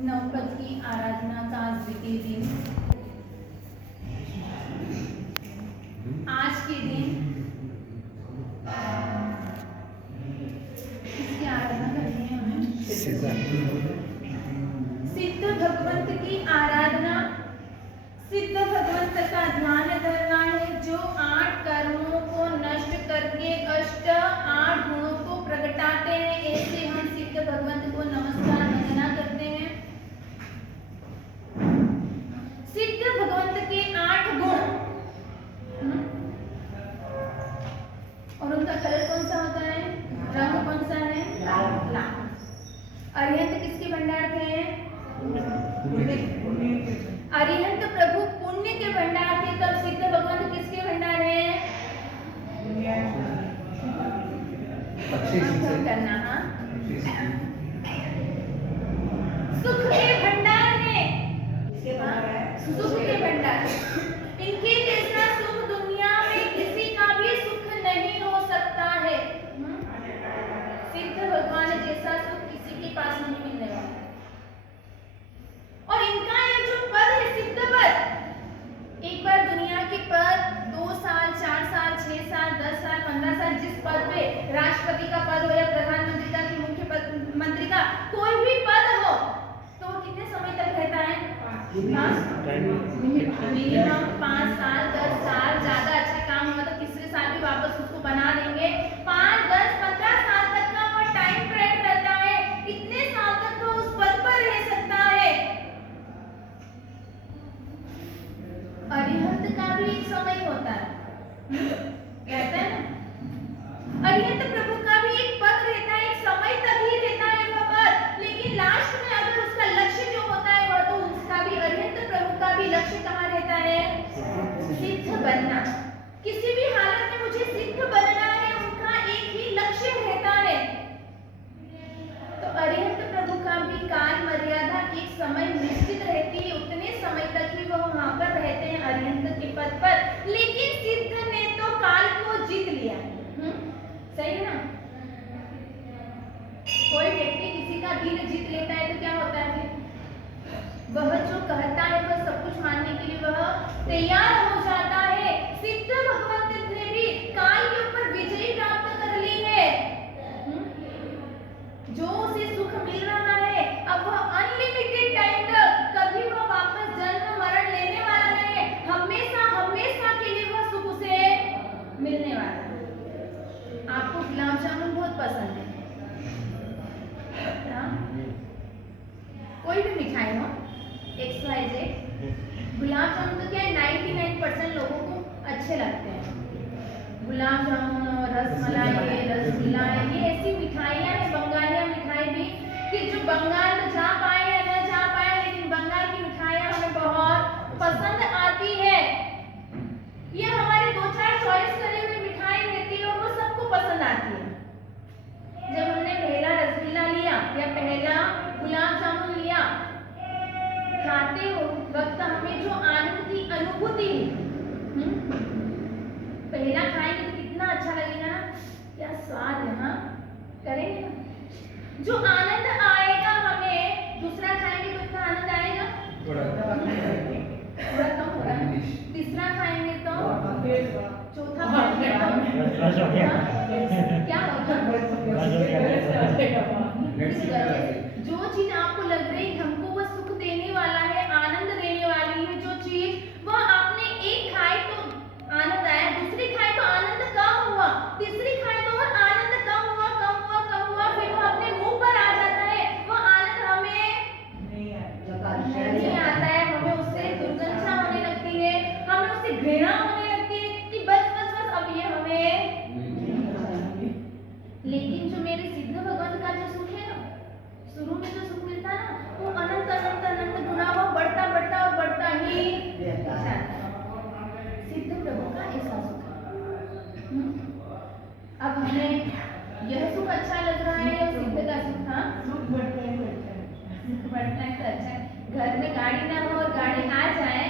नवपद की आराधना का आज द्वितीय दिन। आज के दिन किसकी आराधना करनी है हमें? सिद्ध भगवंत की आराधना। सिद्ध भगवंत का ध्यान करना है, जो 8 कर्मों को नष्ट करके 8 गुणों को प्रगटाते हैं। ऐसे हम सिद्ध भगवंत को नमस्कार वंदना करते हैं। सिद्ध भगवंत के 8 गुण और उनका कलर कौन सा होता है? रंग कौन सा है? लाल। अरिहंत किसके भंडार थे? अरिहंत प्रभु पुण्य के भंडार थे। तब सिद्ध भगवंत किसके भंडार है? करना। हाँ, सुख के भंडार है। सुख के भंडार। इनके जैसा सुख दुनिया में किसी का भी सुख नहीं हो सकता है। सिद्ध भगवान जैसा सुख किसी के पास नहीं मिलने वाला। और इनका ये जो पद है सिद्ध पद, एक बार दुनिया के पद 2 साल 4 साल 6 साल 10 साल 15 साल जिस पद पे राष्ट्रपति का पद हो या प्रधानमंत्री का कि मुख्य मंत्री का कोई भी पद हो, तो वो कितने समय तक रहता है? मिनिमम 5 साल 10 साल। ज्यादा अच्छा काम हुआ तो तीसरे साल भी वापस उसको बना देंगे। 5 10 15 साल तक का वो टाइम पीरियड रहता है। इतने साल तक वो उस पद पर रह सकता है। अरिहंत का भी एक समय होता है, कहते हैं ना, अरिहंत प्रभु का भी एक पद रहता है, एक समय तक ही रहता है वह पद। लेकिन लास्ट में अगर उसका लक्ष्य जो होता है वह, तो उसका भी अरिहंत प्रभु का भी लक्ष्य कहाँ रहता है? सिद्ध बनना। किसी भी हालत में मुझे सिद्ध बनना है, उनका एक ही लक्ष्य रहता है। तो अरिहंत प्रभु का भी काल मर्यादा एक समय निश्चित रहती है, उतने समय तक ही वह वहां पर रहते हैं अरिहंत के पद पर। लेकिन सिद्ध ने तो काल को जीत लिया। सही है ना? कोई व्यक्ति किसी का दिल जीत लेता है तो क्या होता है? वह जो कहता है वह सब कुछ मानने के लिए वह तैयार हो जाता है। सिद्ध भगवंत ने भी काल के ऊपर विजय प्राप्त कर ली है। जो उसे सुख मिल रहा है, अब वह अनलिमिटेड टाइम तक कभी वह वापस जन्म मरण लेने वाला नहीं है। हमेशा हमेशा के लिए वह सुख उसे मिलने वाला है। आपको गुलाब जामुन बहुत पसंद है ना? कोई भी मिठाई हो, XYZ, गुलाब जामुन तो क्या है 99% लोगों को अच्छे लगते हैं। गुलाब जामुन और रसमलाई, रसगुल्ला, ये ऐसी मिठाइयाँ हैं, बंगालिया मिठाई भी, कि जो बंगाल में जा पाए या न जा पाए, लेकिन बंगाल की मिठाइयाँ हमें बहुत पसंद आती है। ये हमारे 2-4 चॉइस करे हुए मिठाई रहती है और वो सबको पसंद आती है। जब हमने पहला रसगुल्ला लिया या पहला गुलाब जामुन लिया, खाते वक्त हमें जो आनंद की अनुभूति, पहला खाएंगे तो कितना अच्छा लगेगा ना, क्या स्वाद है। हाँ, करेंगे ना? जो आनंद आएगा हमें, दूसरा खाएंगे तो इतना आनंद आएगा? थोड़ा कम होगा। तीसरा खाएंगे तो, चौथा खाएंगे तो क्या होगा? जो चीज आपको लग रही हमको वह सुख देने वाला है, आनंद देने वाली है, जो चीज वह आपने एक खाई तो आनंद आया, दूसरी खाई तो आनंद कम हुआ, तीसरी खाई तो वह आनंद कम हुआ, फिर वह अपने मुंह पर आ जाता है। वह आनंद हमें नहीं आता है, हमें उससे दुर्गंधा होने लगती है, हमें उससे घृणा होने लगती है कि बस अब ये हमें। लेकिन जो मेरे सिद्ध भगवान का जो सुख है ना, शुरू में जो सुख मिलता है ना, वो अनंत अनंत अनंत गुना वो बढ़ता बढ़ता और बढ़ता ही जाता है। सिद्ध प्रभु का ऐसा सुख। अब हमें यह सुख अच्छा लग रहा है या सिद्ध का सुख? हाँ, सुख बढ़ता है तो अच्छा है। घर में गाड़ी ना हो और गाड़ी आ जाए,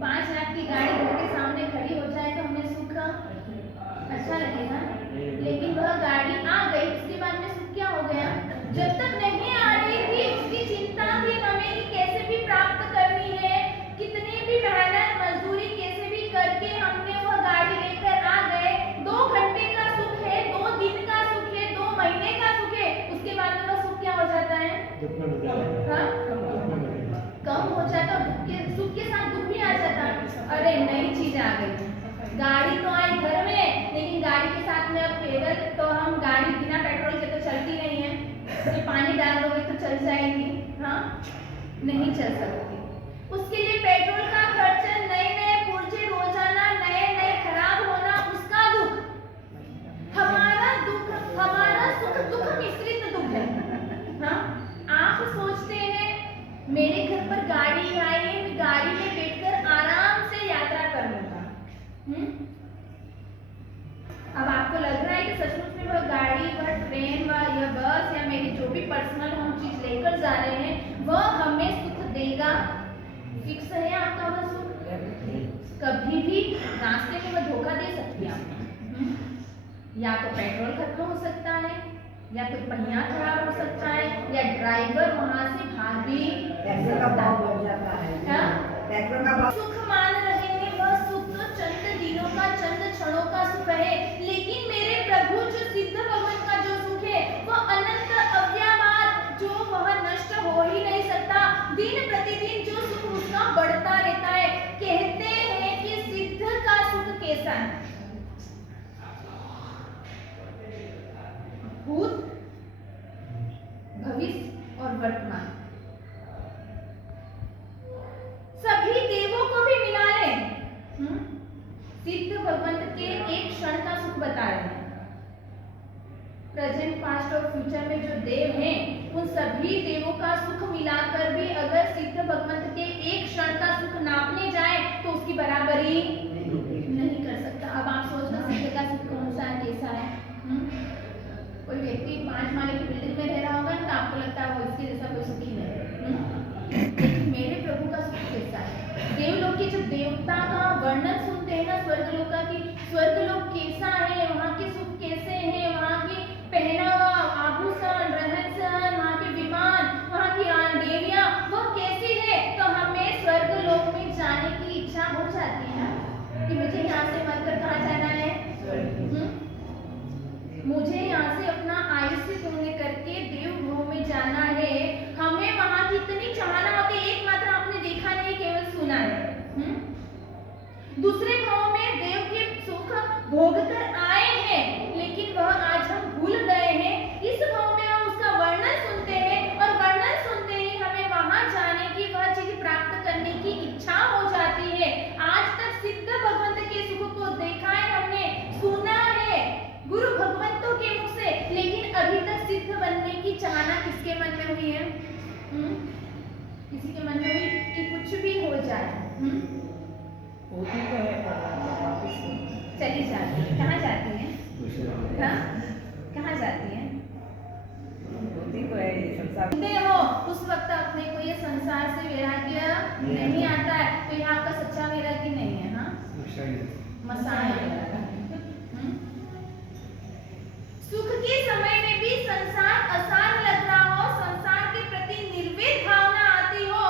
5 लाख की गाड़ी घर के सामने खड़ी हो जाए तो हमें सुख अच्छा लगेगा। लेकिन वह गाड़ी आ गई, उसके बाद में सुख क्या हो गया? जब तक नहीं आ रही थी उसकी चिंता थी हमें मतलब केवल तो हम गाड़ी बिना पेट्रोल के तो चलती नहीं है, उसमें पानी डाल दोगे तो चल जाएगी, हाँ नहीं चल सकती। उसके लिए पेट्रोल का खर्च, नए नए पुर्जे रोजाना नए नए खराब होना, उसका दुख, हमारा दुख, हमारा सुख दुख मिश्रित दुख है। हाँ, आप सोचते हैं मेरे घर पर गाड़ी आई है, मैं गाड़ी में बैठकर आराम से यात्रा कर लूंगा। अब आपको लग रहा है कि सचमुच में वह गाड़ी, वह ट्रेन, वह या बस या मेरी जो भी पर्सनल हम चीज लेकर जा रहे हैं वह हमें सुख देगा? फिक्स है आपका वह सुख? कभी भी रास्ते में वह धोखा दे सकती है आपको। या तो पेट्रोल खत्म हो सकता है, या कोई पहिया खराब हो सकता है, या ड्राइवर वहां से भाग भी, पेट्रोल का भाव बढ़ जाता है। पेट्रोल का भाव सुख मान रहे हैं, वह सुख तो चंद दिनों का, चंद क्षणों का सुख है, लेकिन मेरे प्रभु जो सिद्ध भगवान का जो सुख है वह अनंत अव्यवहार, जो वह नष्ट हो ही नहीं सकता। दिन प्रतिदिन जो सुख उसका बढ़ता रहता है। कहते हैं कि सिद्ध का सुख कैसा है? भूत, भविष्य और वर्तमान, सभी देवों को भी मिला लें। सिद्ध भगवंत के एक क्षण का सुख बता रहे हैं। प्रेजेंट, पास्ट और फ्यूचर में जो देव हैं उन सभी देवों का सुख मिलाकर भी अगर सिद्ध भगवंत के एक क्षण का सुख नापने जाए तो उसकी बराबरी नहीं कर सकता। अब आप सोचना सिद्ध का सुख कौन सा है, कैसा है? कोई व्यक्ति 5 माले की बिल्डिंग में रह रहा होगा तो आपको लगता है वो इसके जैसा कोई सुखी नहीं। लेकिन मेरे प्रभु का सुख कैसा है? देवलोक के जब देवता का वर्णन सुनते हैं ना, स्वर्गलोक का, कि स्वर्गलोक कैसा है, वहाँ के सुख कैसे हैं, वहाँ की पहनावा, आभूषण, रहन सहन, वहाँ के विमान, वहाँ की देवियाँ वो कैसी है, तो हमें स्वर्गलोक में जाने की इच्छा हो जाती है कि मुझे यहाँ से मरकर कहाँ जाना है? मुझे यहाँ से अपना आयुष्य पूर्ण करके देवभूमि में जाना है। हमें वहाँ की इतनी चाहना होती है, एकमात्र आपने देखा नहीं, केवल सुना है। दूसरे भाव में देव के सुख भोग कर आए हैं, लेकिन वह आज हम भूल गए हैं। इस भाव में हम उसका वर्णन सुनते हैं और वर्णन सुनते ही हमें वहां जाने की, वह चीज प्राप्त करने की इच्छा हो जाती है। आज तक सिद्ध भगवंत के सुख को देखा है, हमने सुना है गुरु भगवंतों के मुख से, लेकिन अभी तक सिद्ध बनने की चाहना किसके मन में हुई है? किसी के मन में हुई कि कुछ भी हो जाए? होती तो है चली जाती है। कहाँ जाती है? हाँ, कहाँ जाती है? होती तो है ये संसार। सुनते हो उस वक्त अपने को ये संसार से वैराग्य नहीं आता है, तो ये आपका सच्चा वैराग्य नहीं है। हाँ, मसाया। सुख के समय में भी संसार असार लग रहा हो, संसार के प्रति निर्वेद भावना आती हो,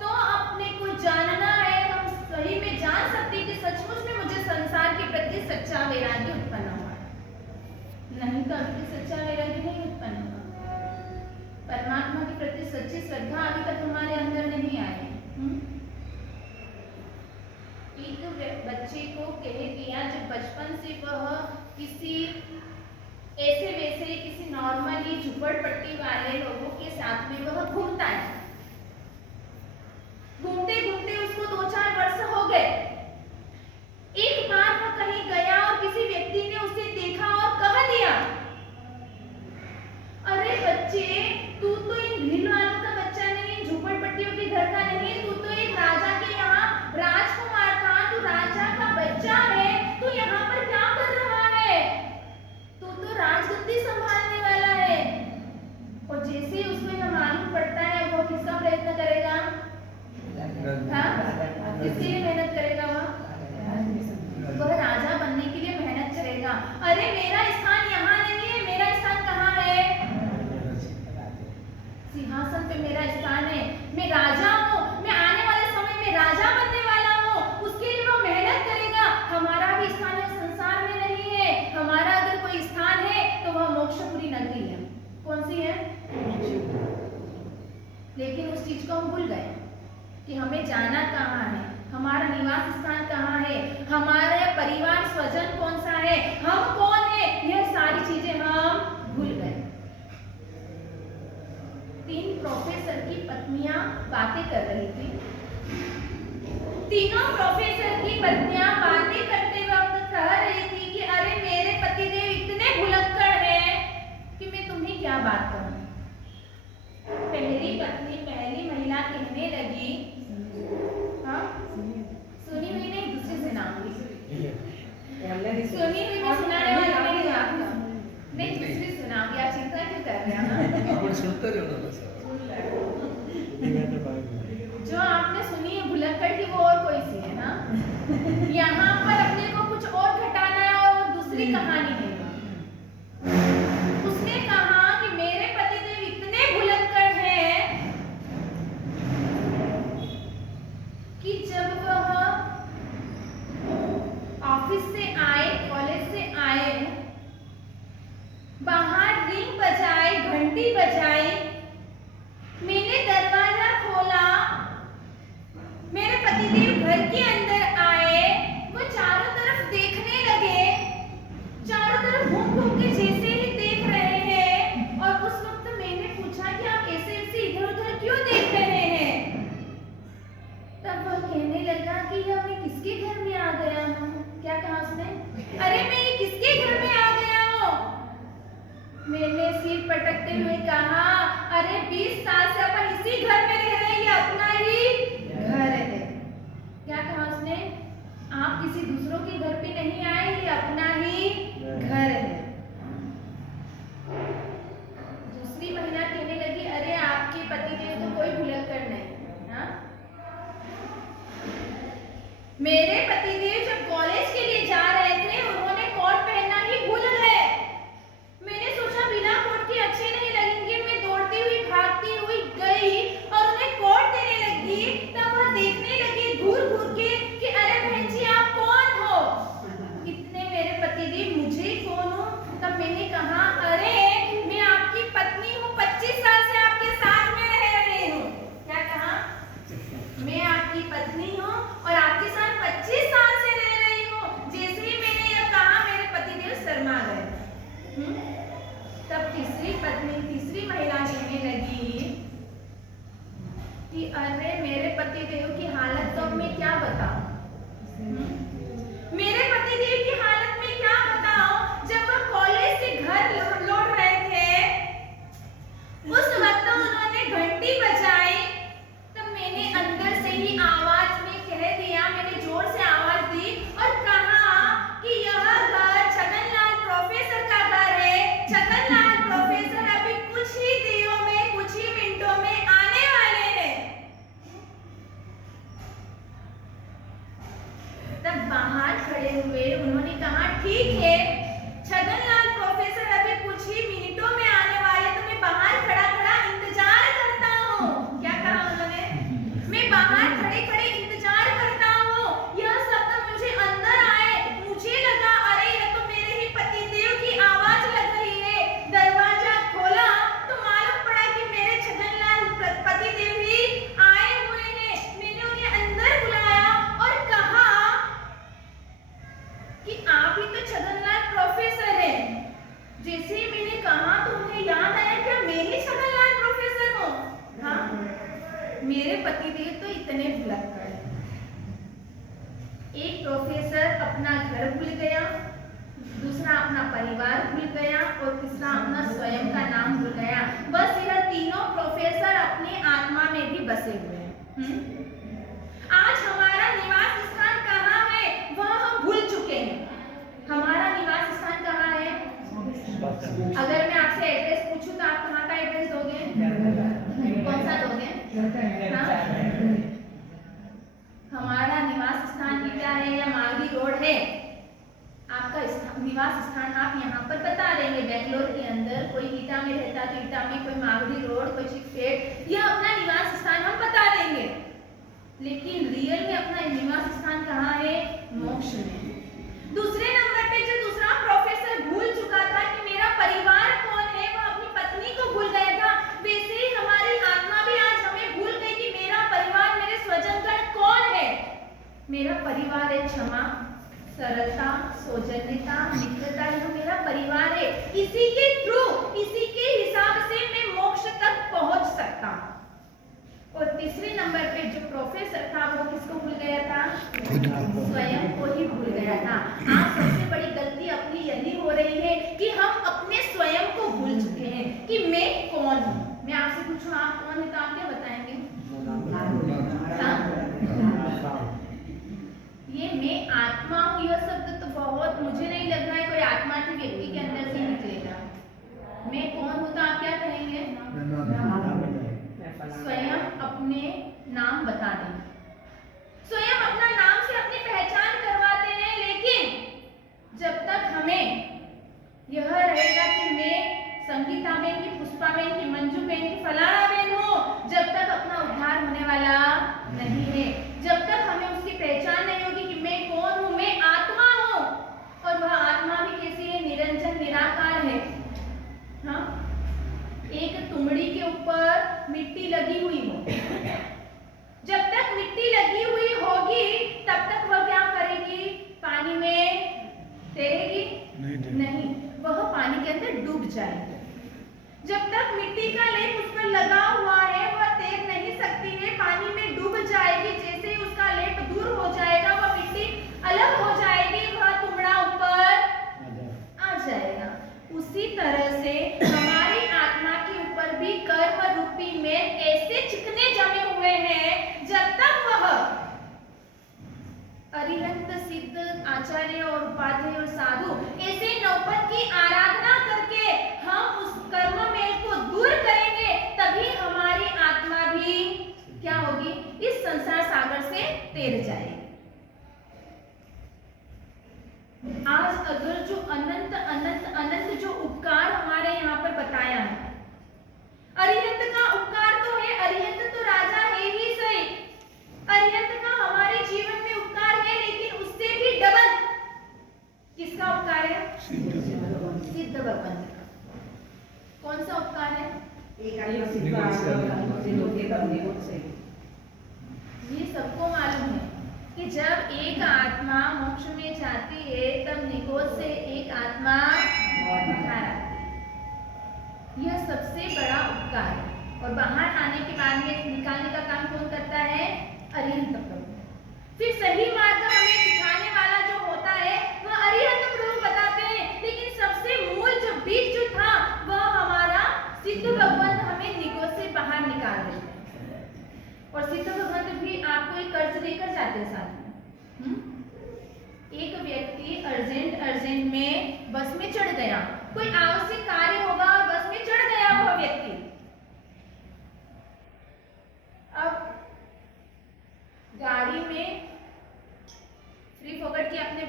तो अपने को जानना है। हम सही में जान सकते कि सचमुच में मुझे संसार के प्रति सच्चा वैराग्य उत्पन्न हुआ, नहीं तो अभी सच्चा वैराग्य नहीं उत्पन्न हुआ। परमात्मा के प्रति सच्ची श्रद्धा अभी तक हमारे अंदर नहीं आई। एक बच्चे को कह दिया जब बचपन से वह किसी ऐसे वैसे किसी नॉर्मली झुपड़पट्टी वाले लोगों के साथ में वह घूमता है। घूमते घूमते उसको 2-4 वर्ष हो गए। एक बार वह कहीं गया और किसी व्यक्ति ने उसे देखा और कह दिया, अरे बच्चे, तू तो इन भीड़ वालों का बच्चा नहीं, झुपड़पट्टियों के घर का नहीं, तू तो एक राजा के यहाँ राजकुमार था, तू राजा का बच्चा है, तू यहाँ पर क्या कर रहा है? तू तो राजगद्दी संभालने वाला है। और जैसे ही उसको यह मालूम पड़ता है, वो किसका प्रयत्न करेगा? हाँ, किसके लिए मेहनत करेगा? वह राजा बनने के लिए मेहनत करेगा। अरे मेरा स्थान यहाँ नहीं है, मेरा स्थान कहाँ है? सिंहासन पे मेरा स्थान है, मैं राजा हूँ, मैं आने वाले समय में राजा बनने वाला हूँ, उसके लिए वो मेहनत करेगा। हमारा भी स्थान है संसार में नहीं है। हमारा अगर कोई स्थान है तो वह मोक्षपुरी नगरी है। कौन सी है? लेकिन उस चीज को हम भूल गए कि हमें जाना कहाँ है, हमारा निवास स्थान कहाँ है, हमारे परिवार स्वजन कौन सा है, हम कौन है, उसने कहा कि मेरे पतिदेव इतने भुलक्कड़ हैं कि जब वह ऑफिस से आए, कॉलेज से आए, बाहर रिंग बजाई, घंटी बजाई, मैंने दरवाजा खोला, मेरे पतिदेव घर के अंदर आए, वो चारों तरफ देखने लगे, चारों तरफ घूम घूम के जैसे ही देख रहे हैं। और उस वक्त मैंने पूछा कि आप ऐसे ऐसे इधर उधर क्यों देख रहे हैं? तब वह कहने लगा कि यह मैं किसके घर में आ गया हूँ। क्या कहा उसने? अरे मैं ये किसके घर में आ गया हूँ? मैंने सिर पटकते हुए कहा, अरे 20 साल से अपन इसी घर में रह रहे हैं, ये अपना ही घर है। क्या कहा उसने? आप किसी दूसरों के घर पे नहीं आए, ये अपना ही घर है। दूसरी महिला कहने लगी, अरे आपके पतिदेव तो कोई भुलक्कड़ नहीं। हाँ? मेरे पतिदेव जब कॉलेज के लिए जा रहे थे, उन्होंने कोट पहनना ही भूल गए। मैंने सोचा बिना कोट के अच्छे नहीं लगेंगे, मैं दौड़ती हुई भागती हुई गई और उन्हें कोट देने लगी। तब वह देखने लगी घूर घूर के कि अरे बहन जी आप कौन हो? इतने मेरे पतिदेव मुझे कौन हो? तब मैंने कहा, अरे मैं आपकी पत्नी हूँ, 25 साल से आपके साथ में रह रही हूँ। क्या कहा? मैं आपकी पत्नी हूँ और आपके साथ 25 साल से रह रही हूँ। जैसे ही मैंने यह कहा, मेरे पतिदेव शर्मा गए। तब तीसरी महिला कहने लगी कि अरे मेरे पतिदेव की हालत तो अब मैं क्या बताऊं? मेरे पतिदेव की हालत में क्या बताऊं? जब वह कॉलेज से घर लौट रहे थे, उस वक्त उन्होंने घंटी बजाई। तब मैंने अंदर से ही आवाज में कह दिया, मैंने जोर से आवाज दी और कहा कि यह घर छगनलाल प्रोफेसर का घर है। छगनलाल प्रोफेसर अभी कुछ ही दिनों में, कुछ ही मिनटों में आने वाले हैं। तब बाहर खड़े हुए उन्होंने कहा, ठीक है, छगनलाल प्रोफेसर अभी कुछ ही मिनटों में आने वाले, तो मैं बाहर खड़ा खड़ा इंतजार करता हूँ। क्या कहा उन्होंने? मैं बाहर खड़े खड़े इंतजार करता हूँ। यह शब्द मुझे अंदर आए, मुझे लगा अरे यह तो मेरे ही पतिदेव की आवाज लग रही है। दरवाजा खोला तो मालूम पड़ा कि मेरे छगनलाल पतिदेव ही आए हुए हैं। मैंने उन्हें अंदर बुलाया और कहा कि आप ही तो छगनलाल प्रोफेसर हैं। जैसे ही मैंने कहा तो उन्हें याद आया, क्या मैं ही छगनलाल प्रोफेसर हूँ? हाँ, मेरे पतिदेव तो इतने भुलक्कड़ हैं। एक प्रोफेसर अपना घर भूल गया, दूसरा अपना परिवार भूल गया और तीसरा अपना स्वयं का नाम भूल गया। बस यह तीनों प्रोफेसर अपनी आत्मा में भी बसे हुए हैं। आज हमारा निवास स्थान कहाँ है, वह हम भूल चुके हैं। हमारा निवास स्थान कहाँ है? अगर मैं आपसे एड्रेस पूछूं तो आप कहाँ का एड्रेस दोगे? कौन सा दोगे? हाँ? हमारा निवास स्थान क्या है? या मालवी रोड है? आपका निवास स्थान आप यहाँ पर बता देंगे। बेंगलोर के अंदर कोई ईटा में रहता तो ईटा में, कोई मालवी रोड, कोई चिकपेट, यह अपना निवास स्थान हम बता देंगे। लेकिन रियल में अपना निवास स्थान कहाँ है? मोक्ष में। दूसरे नंबर पे जो दूसरा प्रोफेसर भूल चुका था कि मेरा परिवार कौन है, वह अपनी पत्नी को भूल गया था। वैसे ही हमारी आत्मा भी आज हमें भूल गई कि मेरा परिवार, मेरे स्वजनगण कौन है। मेरा परिवार है क्षमा, सरलता, सौजन्यता, मित्रता, यह मेरा परिवार है। इसी के थ्रू, इसी के हिसाब से मैं मोक्ष तक पहुंच सकता हूँ। और तीसरे नंबर पे जो प्रोफेसर था, वो किसको भूल गया था? स्वयं को ही भूल गया था। आज सबसे बड़ी गलती अपनी यही हो रही है कि हम अपने स्वयं को भूल चुके हैं कि मैं कौन हूँ। मैं आपसे पूछूं आप कौन है तो आप क्या बताएंगे? ये मैं आत्मा हूँ, यह शब्द तो बहुत, मुझे नहीं लग रहा है कोई आत्मा के व्यक्ति के अंदर से निकलेगा। मैं कौन हूँ तो आप क्या कहेंगे? स्वयं अपने नाम बता दें, स्वयं अपना नाम से अपनी पहचान करवाते हैं, लेकिन जाएगी। जब तक मिट्टी का लेप उस पर लगा हुआ है वह तैर नहीं सकती है, पानी में डूब जाएगी। जैसे ही उसका लेप दूर हो जाएगा वह मिट्टी अलग हो जाएगी, वह तुमड़ा ऊपर आ जाएगा। उसी तरह से हमारी आत्मा के ऊपर भी कर्म रूपी में ऐसे चिकने जमे हुए हैं, जब तक वह अरिहंत सिद्ध आचार्य और उपाध्याय और साधु ऐसे नौपत की आराधना करके हम उस कर्म मेल को दूर करेंगे, तभी हमारी आत्मा भी क्या होगी, इस संसार सागर से तैर जाएगी। आज अगर जो अनंत अनंत अनंत जो उपकार हमारे यहाँ पर बताया है, अरिहंत का उपकार तो है, अरिहंत तो राजा है ही सही, अरिहंत का हमारे जीवन में उपकार है, लेकिन उससे भी डबल किसका उपकार है? सिद्ध भगवान का। कौन सा उपकार है? ये सबको मालूम है कि जब एक आत्मा मोक्ष में जाती है तब निगोद से एक आत्मा बाहर आती है। यह सबसे बड़ा उपकार है। और बाहर आने के बाद में निकालने का काम कौन करता है? अरिहंत प्रभु। फिर सही मार्ग हमें दिखाने वाला जो होता है वह अरिहंत प्रभु बताते हैं, लेकिन सबसे मूल जो बीज जो था वह हमारा सिद्ध भगवान हमें निगोद से बाहर निकाल देते हैं। और सिद्ध भगवान भी आपको एक कर्ज देकर जाते हैं साथ में। एक व्यक्ति अर्जेंट में बस में चढ़ गया, कोई आवश्यक कार्य होगा और बस में चढ़ गया वह व्यक्ति। अब गाड़ी में फ्री फोकट की अपने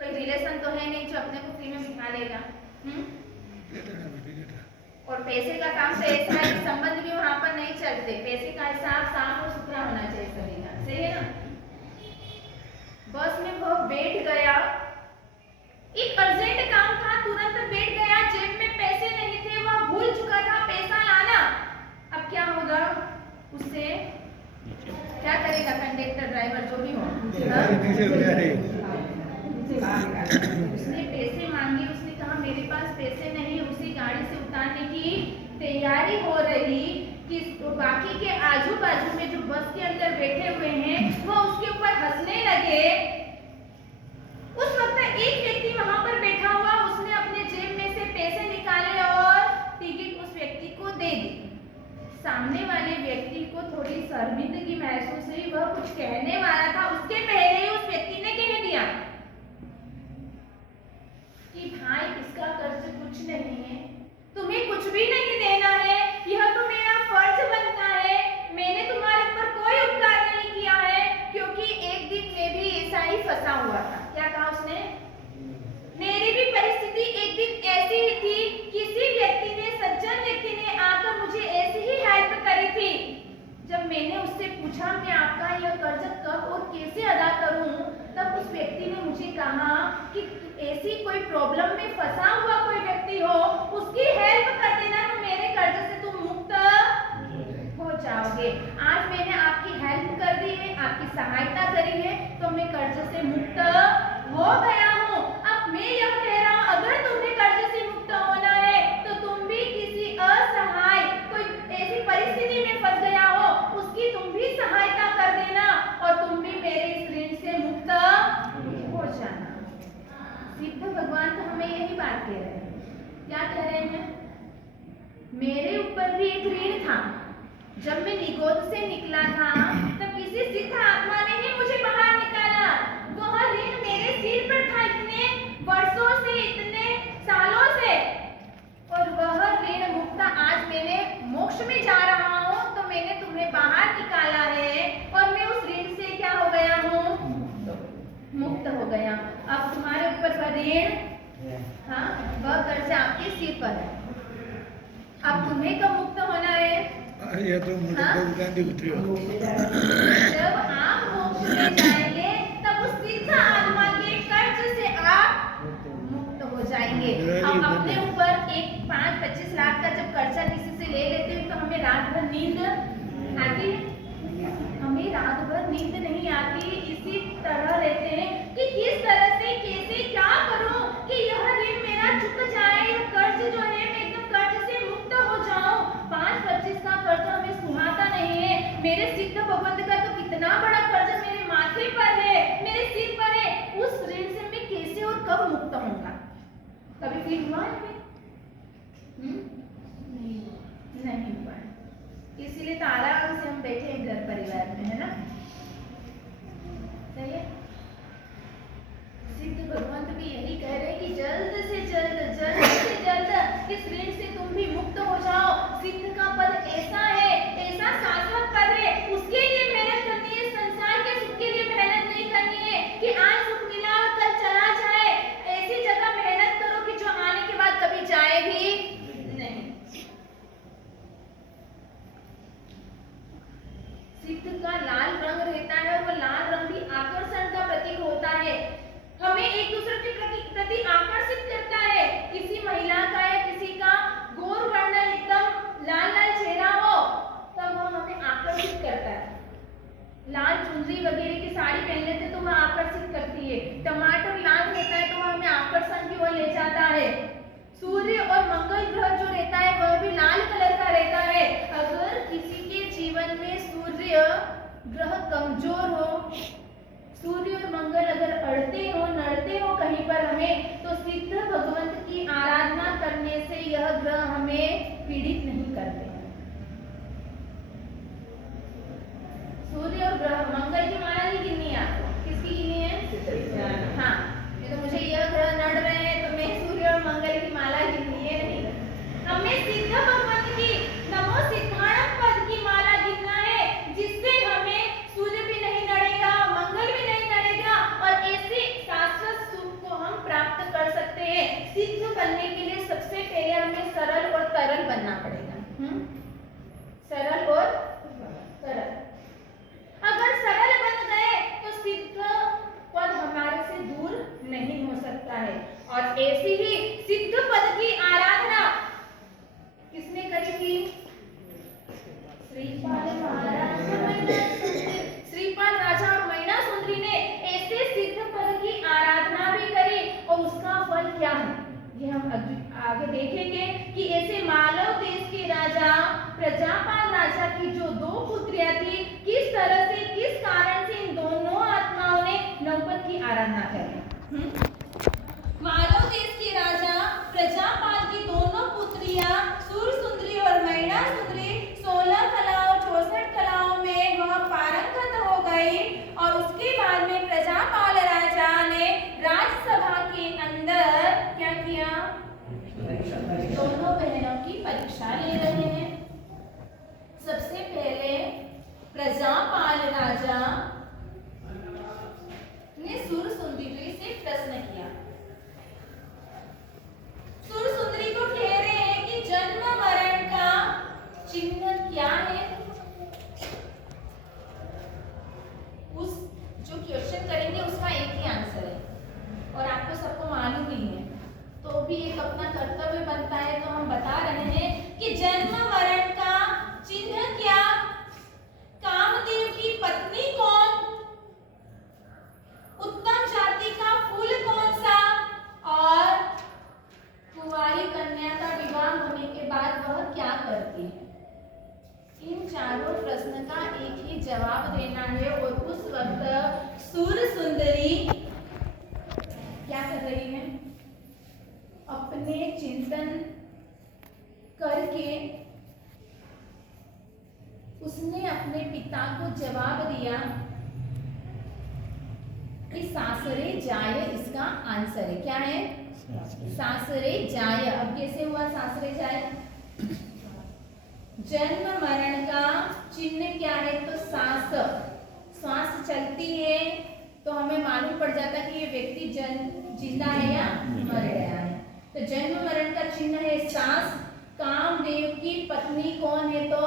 कोई रिलेशन तो है नहीं जो अपने को फ्री में बिठा देगा। और पैसे का काम तो ऐसा है कि संबंध भी वहां पर नहीं चलते, पैसे का हिसाब साफ और सुथरा होना चाहिए सभी का, सही है ना। बस में वह बैठ गया, एक अर्जेंट काम था, तुरंत बैठ गया, जेब में पैसे नहीं थे, वह भूल चुका था पैसा लाना। अब क्या होगा उससे? क्या करेगा कंडक्टर ड्राइवर जो भी हो? उसने पैसे मांगे, उसने कहा मेरे पास पैसे नहीं। उसी गाड़ी से उतारने की तैयारी हो रही कि बाकी के आजू बाजू में जो बस के अंदर बैठे हुए हैं वो उसके ऊपर हंसने लगे। उस वक्त एक व्यक्ति वहां पर बैठा हुआ, उसने अपने जेब में से पैसे निकाले और टिकट उस व्यक्ति को दे दी। सामने वाले व्यक्ति को थोड़ी शर्मिंदगी महसूस हुई, वह कुछ कहने वाला था, उसके पहले ही उस व्यक्ति ने कह दिया कि भाई इसका कर्ज कुछ नहीं है, तुम्हें कुछ भी नहीं देना है, यह तो मेरा फर्ज बनता है, मैंने तुम्हारे ऊपर कोई उपकार नहीं किया है, क्योंकि एक दिन मैं भी ऐसा ही फंसा हुआ था। क्या कहा उसने? मेरी भी परिस्थिति एक दिन ऐसी ही थी, किसी व्यक्ति ने, सज्जन व्यक्ति ने आकर मुझे ऐसी ही हेल्प करी थी। जब मैंने उससे पूछा मैं आपका यह कर्ज कब और कैसे अदा करूं, तब उस व्यक्ति ने मुझे कहा कि ऐसी कोई प्रॉब्लम में फंसा हुआ कोई व्यक्ति हो, उसकी हेल्प कर देना तो मेरे कर्ज से तुम मुक्त हो जाओगे। आज मैंने आपकी हेल्प कर दी है, आपकी सहायता करी है, तो मैं कर्ज से मुक्त हो गया हूँ। अब मैं यह कह रहा हूँ, अगर तुम्हें कर्ज से मुक्त होना है तो तुम भी किसी असहाय कोई ऐसी परिस्थिति में फंस गया हो, उसकी तुम भी सहायता कर देना और तुम भी मेरे इस ऋण से मुक्त हो जाना। सिद्ध भगवान तो हमें यही बात कह रहे हैं। क्या कह रहे हैं? मेरे ऊपर भी एक ऋण था, जब मैं निगोद से निकला था तब किसी सिद्ध आत्मा ने ही मुझे बाहर निकाला। वह ऋण मेरे सिर पर था इतने वर्षों से, इतने सालों से, और वह ऋण मुक्त आज मैंने मोक्ष में जा रहा हूँ तो मैंने तुम्हें बाहर निकाला है और मैं उस ऋण से क्या हो गया हूँ? मुक्त हो गया। अब तुम्हारे ऊपर वह ऋण, हाँ, वह कर्ज आपके सिर पर है। अब तुम्हें कब मुक्त होना है? जब आप मोक्ष में जाएंगे तब उस सिद्ध आत्मा के कर्ज से आप मुक्त हो जाएंगे। अब अपने ऊपर एक 5-25 लाख का जब कर्जा किसी से ले लेते हैं तो हमें रात भर नींद आती है? हमें रात भर नींद नहीं आती। इसी तरह रहते हैं कि किस तरह से कैसे क्या करूं कि यह ऋण मेरा चुक जाए, यह कर्ज जो है मैं मंगल ग्रह जो रहता है वह भी लाल कलर का रहता है। अगर किसी के जीवन में सूर्य ग्रह कमजोर हो, सूर्य और मंगल अगर नड़ते हो कहीं पर हमें, तो सिद्ध भगवंत की आराधना करने से यह ग्रह हमें पीड़ित नहीं करते। सूर्य और ग्रह, मंगल की माला नहीं गिननी है आपको, किसकी गिननी है? हाँ, ये तो मुझे यह ग्रह नड़ रहे हैं तो मैं सूर्य और मंगल की माला गिननी है नहीं, हमें सिद्ध भगवंत की नमो सिद्धाणम पद की माला गिनना है, जिससे हमें सूर्य भी नहीं नड़ेगा, मंगल भी नहीं नड़ेगा और ऐसे शाश्वत सुख को हम प्राप्त कर सकते हैं। सिद्ध बनने के लिए सबसे पहले हमें सरल और तरल बनना पड़ेगा। सरल और तरल, अगर सरल बन गए तो सिद्ध पद हमारे से दूर नहीं हो सकता है। और ऐसी ही सिद्ध पद की आराधना किसने करी थी? श्रीपाल राजा और मैना सुंदरी ने ऐसे सिद्ध पद की आराधना भी करी, और उसका फल क्या है ये हम आगे देखेंगे कि ऐसे मालव देश के राजा प्रजापाल राजा की जो 2 पुत्रियां थी, किस तरह से, किस कारण से इन दोनों आत्माओं ने नवपद की आराधना करी। मालव देश के राजा प्रजापाल की दोनों पुत्रियां सूरसुंदरी और मैना सुंदरी 16 कलाओं 64 कलाओं में वह पारंगत हो गई, और उसके बाद में प्रजापाल राजा ने राजसभा के अंदर क्या किया? दोनों बहनों की परीक्षा ले रहे हैं। सबसे पहले प्रजापाल राजा ने सूरसुंदरी से प्रश्न किया। सूरसुंदरी को कह रहे हैं कि जन्म मरण का चिन्ह क्या है? उस जो क्वेश्चन करेंगे उसका एक ही आंसर है, और आपको सबको मालूम ही है, तो भी एक अपना कर्तव्य बनता है, तो हम बता रहे हैं कि जन्म मरण का चिन्ह क्या? कामदेव की पत्नी कौन? उत्तम जाति का फूल कौन सा? और कुंवारी कन्या का विवाह होने के बाद वह क्या करती है? इन चारों प्रश्न का एक ही जवाब देना है। और उस वक्त सूरसुंदरी क्या कर रही है? अपने चिंतन करके उसने अपने पिता को जवाब दिया कि सासरे जाय इसका आंसर है। क्या है? सासरे जाय। अब कैसे हुआ सासरे जाय? जन्म मरण का चिन्ह क्या है? तो सांस चलती है तो हमें मालूम पड़ जाता कि ये व्यक्ति जिंदा है या मर गया है। तो जन्म मरण का चिन्ह है सांस। कामदेव की पत्नी कौन है? तो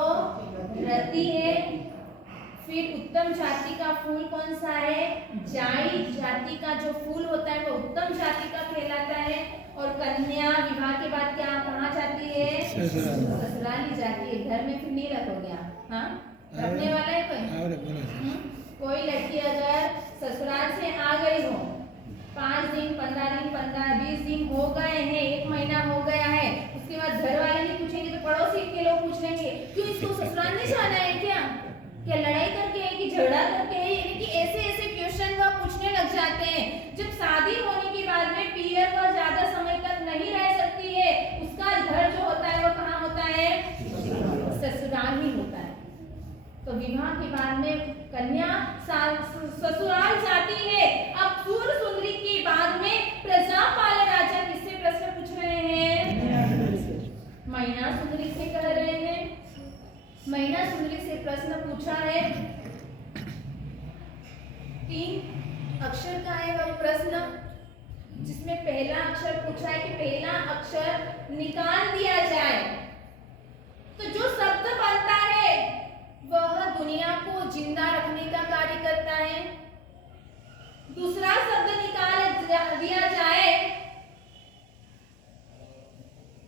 रति है। फिर उत्तम जाति का फूल कौन सा है? जाई जाति का जो फूल होता है वो उत्तम जाति का कहलाता है। और कन्या विवाह के बाद क्या कहाँ जाती है? ससुराल ही जाती है। घर में फिर नहीं रखोगे आप? हाँ, रखने वाला है कोई? कोई लड़की अगर ससुराल से आ गई हो, 5 दिन 15 दिन 20 दिन हो गए हैं, 1 महीना हो गया है, उसके बाद घर वाले नहीं पूछेंगे तो पड़ोसी के लोग पूछ लेंगे क्यों इसको ससुराल नहीं जाना है? क्या लड़ाई करके है कि झगड़ा करके है? यानी कि ऐसे क्वेश्चन वो पूछने लग जाते हैं। जब शादी होने के बाद में पियर पर ज्यादा समय तक नहीं रह सकती है, उसका घर जो होता है वो कहाँ होता है? ससुराल ही होता है। तो विवाह के बाद में कन्या ससुराल जाती है। अब सूरसुंदरी के बाद में प्रजापाल राजा किससे प्रश्न पूछ रहे हैं? मैना सुंदरी से कह रहे हैं। मैना सुंदरी से प्रश्न पूछा है। 3 अक्षर का है वह प्रश्न, जिसमें पहला अक्षर पूछा है कि पहला अक्षर निकाल दिया जाए तो जो शब्द बनता है वह दुनिया को जिंदा रखने का कार्य करता है। दूसरा शब्द निकाल दिया जाए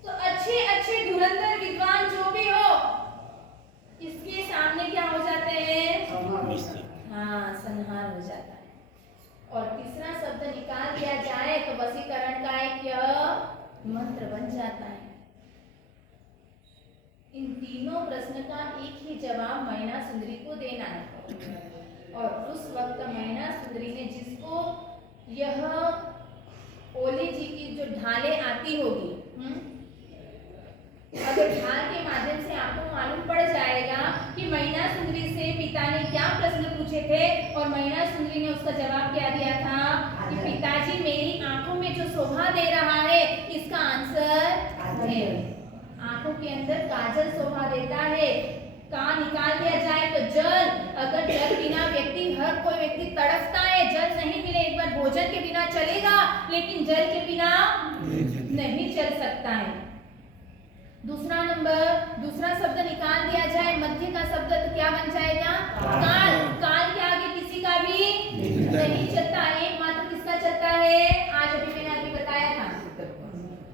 तो अच्छे धुरंधर विद्वान जो भी हो इसके सामने क्या हो जाते हैं? हाँ, संहार हो जाता है। और तीसरा शब्द निकाल दिया जाए तो वशीकरण का एक मंत्र बन जाता है। प्रश्न का एक ही जवाब मैना सुंदरी को देना है। और उस वक्त मैना सुंदरी ने जिसको यह ओले जी की जो ढालें आती होगी, अगर ढाल के माध्यम से आपको मालूम पड़ जाएगा कि मैना सुंदरी से पिता ने क्या प्रश्न पूछे थे और मैना सुंदरी ने उसका जवाब क्या दिया था कि पिताजी मेरी आंखों में जो शोभा दे रहा है इसका आंसर है। आंखों के अंदर काजल शोभा देता है। कहाँ निकाल दिया जाए तो जल। अगर जल बिना व्यक्ति, हर कोई व्यक्ति तड़पता है, जल नहीं मिले, एक बार भोजन के बिना चलेगा लेकिन जल के बिना नहीं चल सकता है। दूसरा नंबर, दूसरा शब्द निकाल दिया जाए मध्य का शब्द तो क्या बन जाएगा? काल। काल के आगे किसी का भी नहीं चलता, एकमात्र किसका चलता है? आज अभी मैंने अभी बताया था,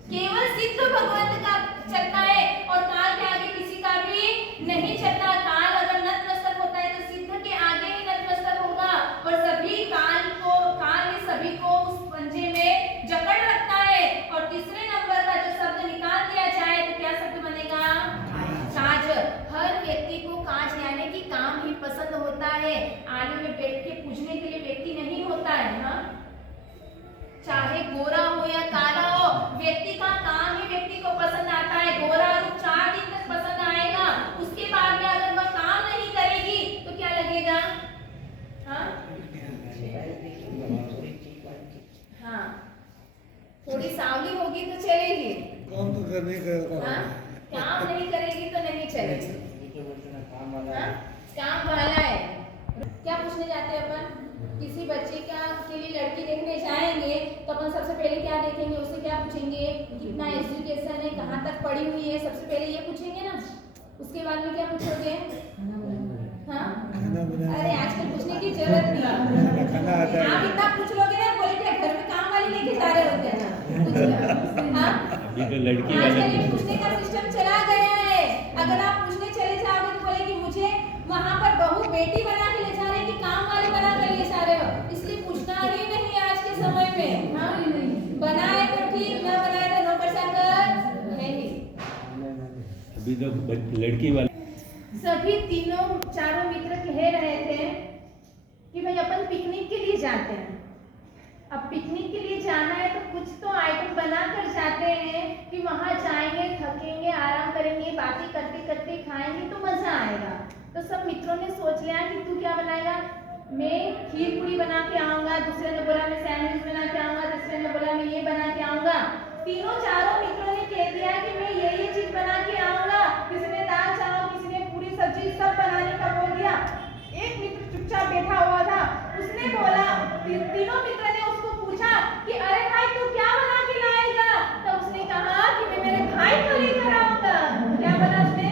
केवल सिद्ध भगवंत का चलता है और काल के आगे किसी का भी नहीं चलता। काल अगर नतमस्तक होता है तो सिद्ध के आगे ही नतमस्तक होगा और सभी काल ही सभी को उस पंजे में जकड़ रखता है। और तीसरे नंबर का जो शब्द निकाल दिया जाए तो क्या शब्द बनेगा? काज। हर व्यक्ति को काज यानी कि काम ही पसंद होता है। आगे में बैठ के पूछने के लिए व्यक्ति नहीं होता है। हाँ, चाहे गोरा हो या काला हो, व्यक्ति का काम ही व्यक्ति को पसंद आता है। गोरा रूप 4 दिन तक पसंद आएगा, उसके बाद में अगर वह काम नहीं करेगी तो क्या लगेगा? हाँ, हाँ, थोड़ी सावली होगी तो चलेगी, काम तो करने का। हाँ, काम नहीं करेगी तो नहीं चलेगी। हाँ, काम वाला है। क्या पूछने जाते हैं अपन? किसी बच्चे के लिए लड़की देखने जाएंगे तो अपन सबसे पहले क्या देखेंगे? उससे क्या पूछेंगे? कितना एजुकेशन है, कहाँ तक पढ़ी हुई है, सबसे पहले ये पूछेंगे ना। उसके बाद में क्या पूछोगे? हाँ, अरे आजकल पूछने की जरूरत नहीं, आप इतना पूछ लोगे ना, बोले क्या घर में काम वाली लेके जा रहे होते हैं। हाँ, अभी तो लड़की आजकल ये पूछने का सिस्टम चला गया है। अगर आप पूछने चले जाओगे तो बोले कि मुझे वहाँ पर बहू बेटी बना के ले जा रहे हैं कि काम वाली बना कर ले जा रहे हो, इसलिए पूछना ही नहीं है आज के समय में। हाँ, बनाए तो ठीक, ना बनाए तो नौकर चाकर है ही। अभी तो लड़की वाले सभी तीनों चारों मित्र कह रहे थे कि भाई अपन पिकनिक के लिए जाते हैं। अब पिकनिक के लिए जाना है तो कुछ तो आइटम बना कर जाते हैं कि वहां जाएंगे, थकेंगे, आराम करेंगे, बातें करते करते खाएंगे तो मजा आएगा। तो सब मित्रों ने सोच लिया कि तू क्या बनाएगा? मैं खीर पूरी बना के आऊंगा, दूसरे ने बोला मैं सैंडविच बना के आऊंगा, तीसरे ने बोला मैं ये बना के आऊंगा। तीनों चारों मित्रों ने कह दिया कि मैं ये चीज बना के आऊंगा। किसी ने दाल चावल, किसी ने पूरी सब्जी, सब बनाने का बोल दिया। एक मित्र चुपचाप बैठा हुआ था, उसने बोला, तीनों मित्र ने उसको पूछा कि अरे भाई तू क्या बना के लाएगा? तो उसने कहा कि मैं मेरे भाई को लेकर आऊंगा। क्या बोला उसने?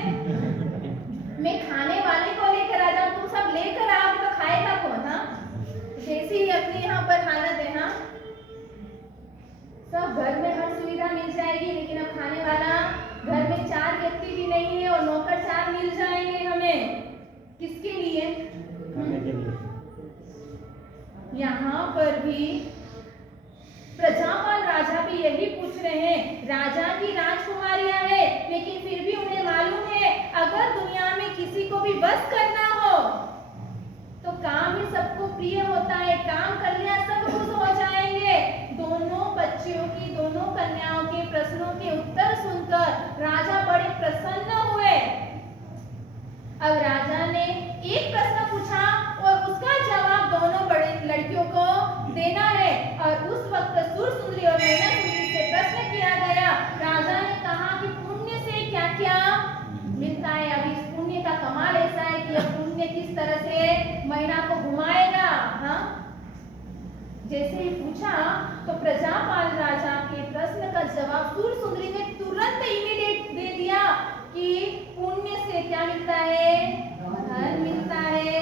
मैं खाने वाले को लेकर आ जाऊं, तुम सब लेकर आओगे तो खाएगा कौन? हाँ, जैसी ही अपनी यहाँ पर हालत है। हाँ, सब घर में हर सुविधा मिल जाएगी लेकिन अब खाने वाला घर में 4 व्यक्ति भी नहीं है और नौकर 4 मिल जाएंगे हमें। किसके लिए? यहाँ पर भी प्रजापाल राजा भी यही पूछ रहे हैं। राजा की राजकुमारियां हैं लेकिन फिर भी उन्हें मालूम है अगर दुनिया में किसी को भी बस करना हो तो काम ही सबको प्रिय होता है। काम कर लिया सब खुश हो जाएंगे। दोनों बच्चियों की, दोनों कन्याओं के प्रश्नों के उत्तर सुनकर राजा बड़े प्रसन्न हुए। अब राजा ने एक प्रश्न पूछा और उसका जवाब दोनों बड़े लड़कियों को देना है। और उस वक्त सुर सुंदरी और मैना सुंदरी से प्रश्न किया गया। राजा ने कहा कि पुण्य से क्या क्या मिलता है? अभी इस पुण्य का कमाल ऐसा है कि यह पुण्य किस तरह से मैना को घुमाएगा। हाँ, जैसे ही पूछा तो प्रजापाल राजा के प्रश्न का जवाब सुर सुंदरी ने तुरंत इमीडिएट दे दिया कि पुण्य से क्या मिलता है? धन मिलता है,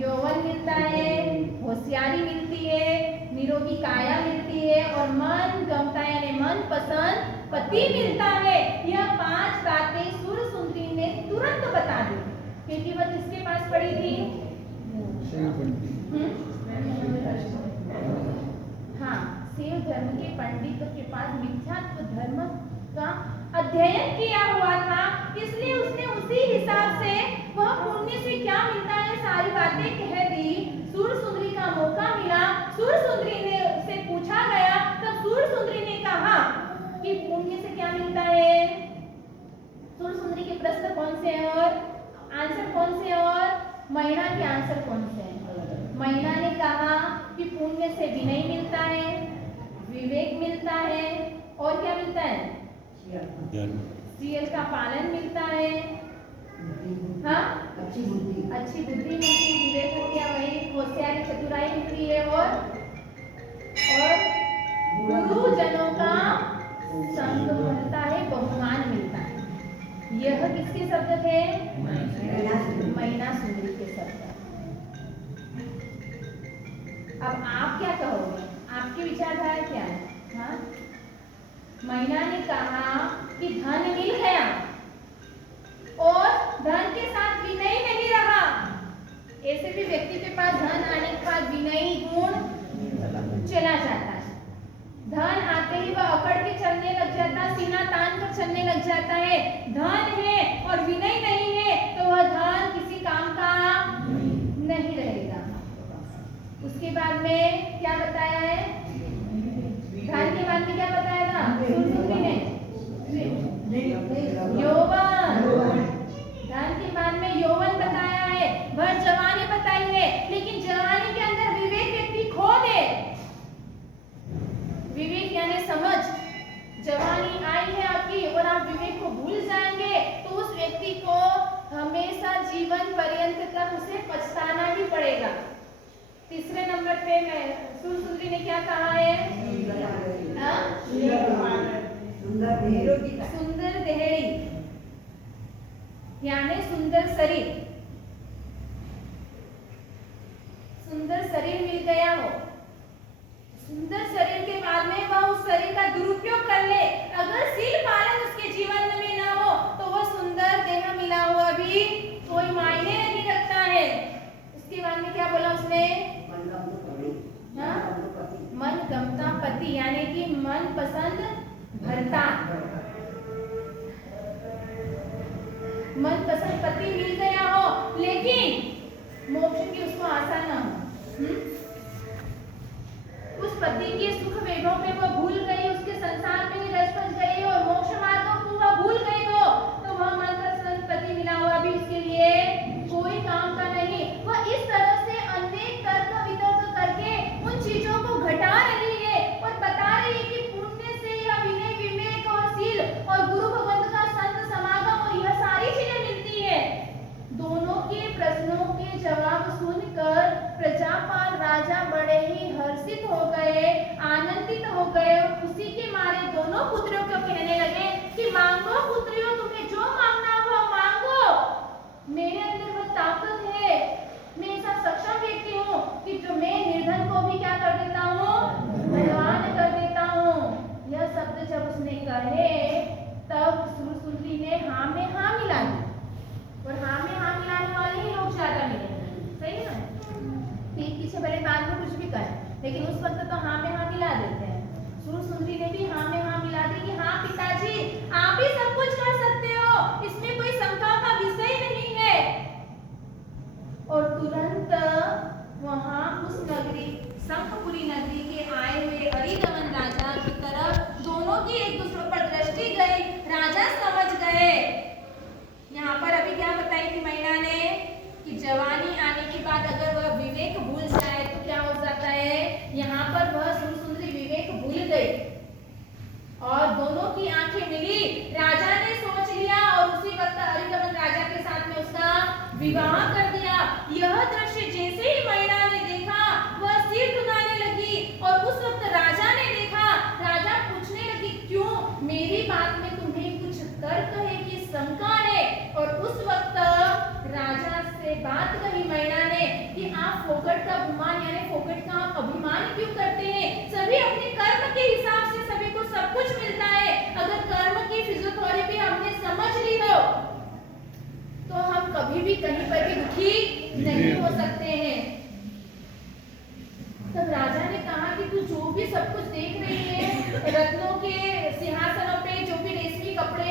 यौवन मिलता है, होशियारी मिलती है, निरोगी काया मिलती है और मन गमता है यानी मन पसंद पति मिलता है। यह 5 बातें सुर सुंदरी ने तुरंत बता दी क्योंकि वह किसके पास पड़ी थी? हाँ, शिव धर्म के पंडितों के पास मिथ्यात्व धर्म का अध्ययन किया हुआ था, इसलिए उसने उसी हिसाब से वह पुण्य से क्या मिलता है सारी बातें कह दी। सूरसुंदरी का मौका मिला, सूरसुंदरी ने से पूछा गया, तब सूरसुंदरी ने कहा कि पुण्य से क्या मिलता है। सूरसुंदरी के प्रश्न कौन से हैं और आंसर कौन से हैं और मैना के आंसर कौन से हैं। मैना ने कहा कि पुण्य से विनय मिलता है, विवेक मिलता है और क्या मिलता है, सीएल का पालन मिलता है, हाँ अच्छी बुद्धि मिलती, विवेक हो गया, वही होशियारी चतुराई मिलती है और गुरुजनों का संग मिलता है, बहुमान मिलता है। यह किसके शब्द थे, मैना सुंदरी के शब्द। अब आप क्या कहोगे, आपकी विचारधारा क्या है। हाँ, मैना ने कहा कि धन मिल गया और धन के साथ विनय नहीं रहा। ऐसे भी व्यक्ति के पास धन आने के बाद विनयी गुण चला जाता है। धन आते ही वह अकड़ के चलने लग जाता है, सीना तान कर चलने लग जाता है। धन है और विनय नहीं है तो वह धन किसी काम का नहीं रहेगा। उसके बाद में क्या बताया है, धन के बाद में क्या बताया था सूरसुंदरी ने, यौवन। धन के बाद में यौवन बताया है, वह जवानी बताई है, लेकिन जवानी के अंदर विवेक व्यक्ति खो दे, विवेक यानी समझ, जवानी आई है आपकी और आप विवेक को भूल जाएंगे तो उस व्यक्ति को हमेशा जीवन पर्यंत तक उसे पछताना ही पड़ेगा। तीसरे नंबर पे सूरसुंदरी ने क्या कहा है, सुंदर देहड़ी यानी सुंदर शरीर, सुंदर शरीर मिल गया हो। सुंदर शरीर के बाद में वह उस शरीर का दुरुपयोग कर ले, अगर शील पालन उसके जीवन में ना हो तो वह सुंदर देह मिला हुआ भी कोई मायने नहीं रखता है। उसके बाद में क्या बोला उसने, मन गमता पति यानी कि मन पसंद भरता, मन पसंद पति मिल गया हो लेकिन मोक्ष की उसको आशा ना हो, उस पति के सुख वैभव में वह भूल गई, उसके संसार में ही रस बस गई और मोक्ष मार्गों को वह भूल गई हो तो वह मन पसंद पति मिला हुआ भी उसके लिए कोई काम का नहीं। वह इस तरह से अनेक तर्क वितर्क करके उन चीजों को घटा रही है और बता रही है कि पुण्य से यह विनय विवेक और शील और गुरु भगवंत का संत समागम और यह सारी चीजें मिलती है। दोनों के प्रश्नों के जवाब सुनकर प्रजापाल राजा बड़े ही हर्षित हो गए, आनंदित हो गए और खुशी के मारे दोनों पुत्रियों को कहने लगे कि मांगो पुत्रियों, तुम्हें जो मांगना हो मांगो, मेरे अंदर वो ताकत है, मैं ऐसा सक्षम व्यक्ति हूँ कि जो मैं निर्धन को भी क्या कर देता हूँ, धनवान कर देता हूँ। यह शब्द जब उसने कहे तब सूरसुंदरी ने हाँ में हाँ मिला दी और हाँ में हाँ मिलाने वाले ही लोग ज्यादा मिले, सही है ना। पीठ पीछे भले बाद में कुछ भी करें लेकिन उस वक्त तो हाँ में हाँ मिला देते हैं। सूरसुंदरी ने भी हाँ में हाँ मिला दी कि हाँ पिताजी आप ही सब कुछ कर सकते हो, इसमें कोई शंका का विषय नहीं है। और तुरंत वहां उस नगरी शंखपुरी नगरी के आए हुए अरिगमन राजा की तरफ दोनों की एक दूसरे पर दृष्टि गई, राजा समझ गए। यहाँ पर अभी क्या बताई थी मैना ने कि जवानी आने के बाद अगर वह विवेक भूल जाए तो क्या हो जाता है, यहाँ पर वह सूरसुंदरी विवेक भूल गई और दोनों की आंखें मिली। राजा ने सोच लिया और उसी वक्त अरिगमन राजा के साथ में उसका विवाह कर दिया। यह दृश्य जैसे ही मैना ने देखा वह सिर झुकाने लगी और उस वक्त राजा ने देखा, राजा पूछने लगी क्यों, मेरी बात में तुम्हें कुछ तर्क है कि शंका है। और उस वक्त राजा से बात कही मैना ने कि आप फोकट का गुमान यानी फोकट का अभिमान क्यों करते हैं, सभी अपने कर्म के हिसाब से सभी को सब कुछ मिलता है। अगर कर्म की फिजियोथेरेपी हमने समझ ली हो तो हम कभी भी कहीं पर भी दुखी नहीं हो सकते हैं। तब राजा ने कहा कि तू जो भी सब कुछ देख रही है, रत्नों के सिंहासनों पे जो भी रेशमी कपड़े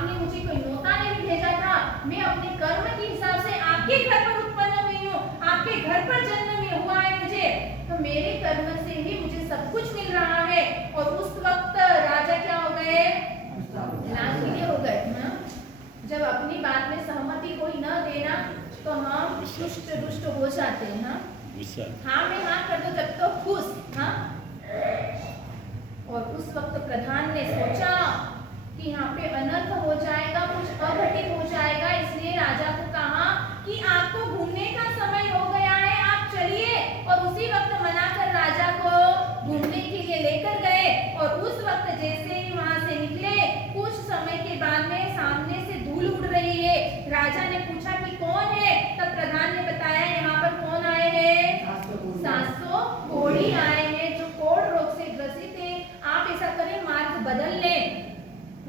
आपने मुझे कोई न्योता नहीं भेजा था, मैं अपने कर्म के हिसाब से आपके घर पर उत्पन्न हुई हूँ, आपके घर पर जन्म में हुआ है मुझे, तो मेरे कर्म से ही मुझे सब कुछ मिल रहा है। और उस वक्त राजा क्या हो गए, लाखिले हो गए। हाँ? जब अपनी बात में सहमति कोई न देना तो हम रुष्ट रुष्ट हो जाते हैं। हाँ? गुस्सा हाँ में हाँ कर दो जब तो खुश। हाँ? और उस वक्त प्रधान ने सोचा कि यहाँ पे अनर्थ हो जाएगा, कुछ अघटित हो जाएगा, इसलिए राजा को कहा कि आपको घूमने का समय हो गया है, आप चलिए। और उसी वक्त मनाकर राजा को घूमने के लिए लेकर गए। और उस वक्त जैसे ही वहां से निकले, कुछ समय के बाद में सामने से धूल उड़ रही है। राजा ने पूछा कि कौन है, तब प्रधान ने बताया यहाँ पर कौन आए हैं, 700 कोढ़ी आए हैं जो कोढ़ रोग से ग्रसित है, आप ऐसा करें मार्ग बदल लें।